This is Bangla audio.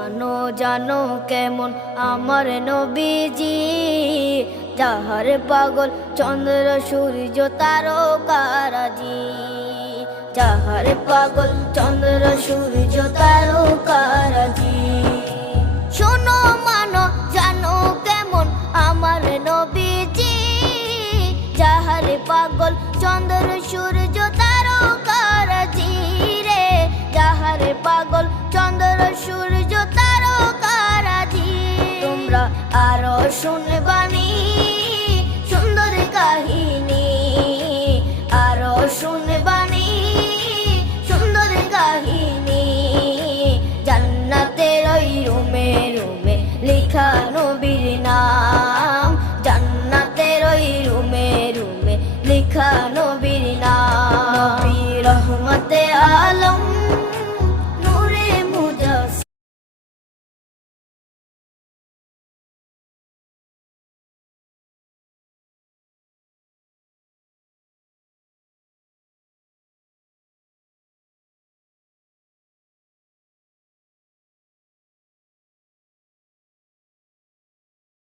জানো জানো কেমন আমার নবীজি, যাহার পাগল চন্দ্র সূর্য তারকারাজি, যাহার পাগল চন্দ্র সূর্য তারকা